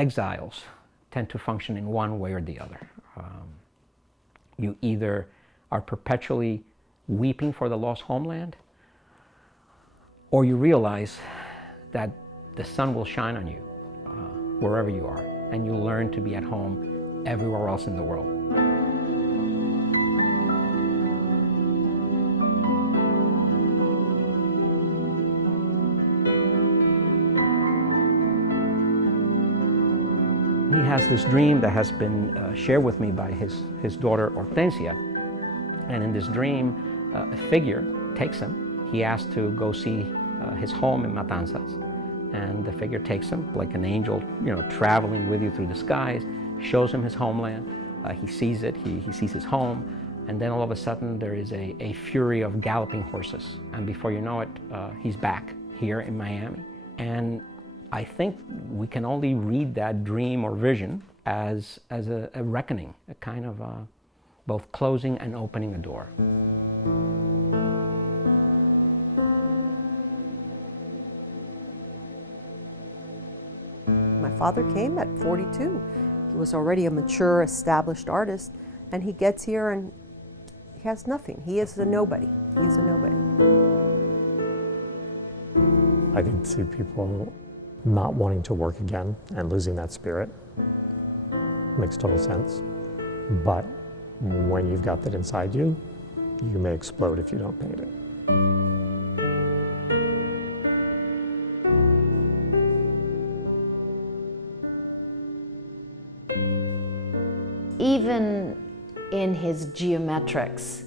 exiles tend to function in one way or the other. You either are perpetually weeping for the lost homeland, or you realize that the sun will shine on you wherever you are, and you learn to be at home everywhere else in the world. He has this dream that has been shared with me by his daughter Hortensia. And in this dream, a figure takes him. He asks to go see his home in Matanzas. And the figure takes him like an angel, traveling with you through the skies, shows him his homeland. He sees it, he sees his home. And then all of a sudden there is a fury of galloping horses. And before you know it, he's back here in Miami. And I think we can only read that dream or vision as a reckoning, a kind of both closing and opening a door. My father came at 42. He was already a mature, established artist, and he gets here and he has nothing. He is a nobody. He is a nobody. I can see people not wanting to work again and losing that spirit. Makes total sense. But when you've got that inside you, you may explode if you don't paint it. Even in his geometrics,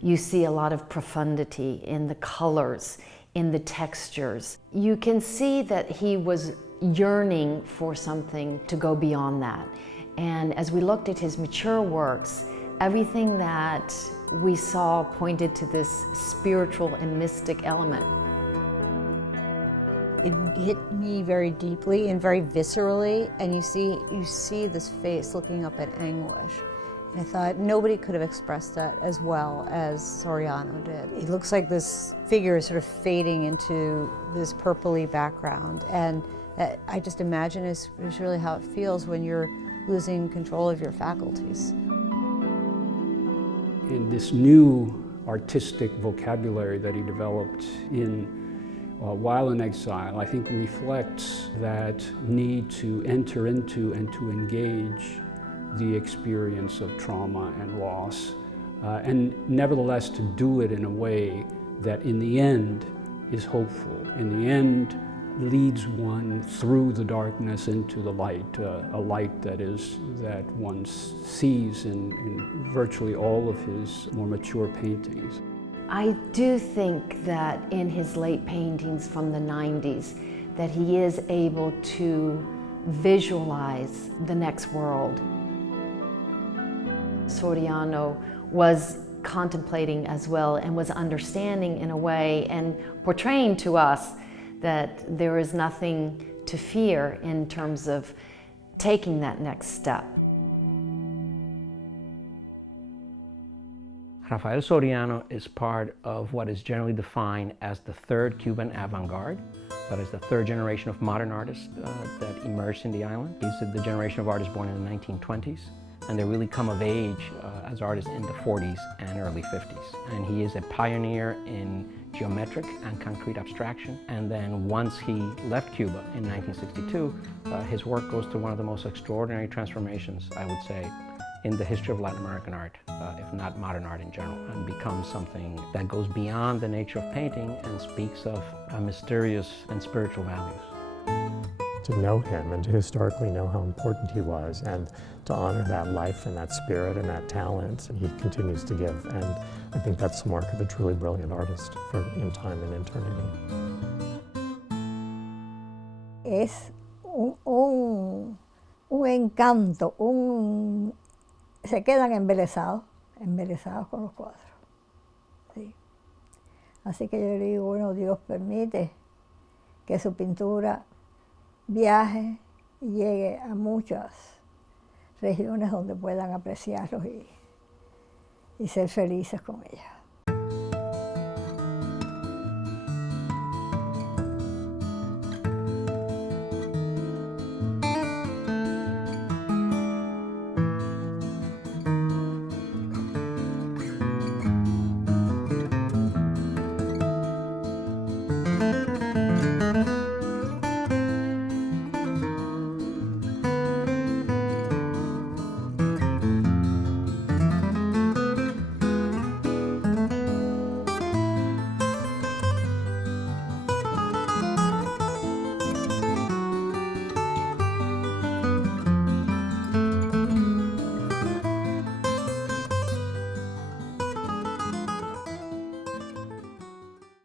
you see a lot of profundity in the colors, in the textures. You can see that he was yearning for something to go beyond that. And as we looked at his mature works, everything that we saw pointed to this spiritual and mystic element. It hit me very deeply and very viscerally, and you see this face looking up in anguish. And I thought nobody could have expressed that as well as Soriano did. It looks like this figure is sort of fading into this purpley background, and I just imagine is really how it feels when you're losing control of your faculties. In this new artistic vocabulary that he developed while in exile, I think reflects that need to enter into and to engage the experience of trauma and loss, and nevertheless to do it in a way that in the end is hopeful, in the end leads one through the darkness into the light, a light that one sees in virtually all of his more mature paintings. I do think that in his late paintings from the 90s, that he is able to visualize the next world. Soriano was contemplating as well and was understanding in a way and portraying to us that there is nothing to fear in terms of taking that next step. Rafael Soriano is part of what is generally defined as the third Cuban avant-garde. That is the third generation of modern artists that emerged in the island. He's the generation of artists born in the 1920s, and they really come of age as artists in the 40s and early 50s. And he is a pioneer in geometric and concrete abstraction. And then once he left Cuba in 1962, his work goes through one of the most extraordinary transformations, I would say, in the history of Latin American art, if not modern art in general, and becomes something that goes beyond the nature of painting and speaks of mysterious and spiritual values. To know him and to historically know how important he was, and to honor that life and that spirit and that talent he continues to give. And I think that's the mark of a truly brilliant artist in time and eternity. Es un encanto, se quedan embelesados con los cuadros. ¿Sí? Así que yo le digo, bueno, Dios permite que su pintura viaje y llegue a muchas regiones donde puedan apreciarlos y ser felices con ella.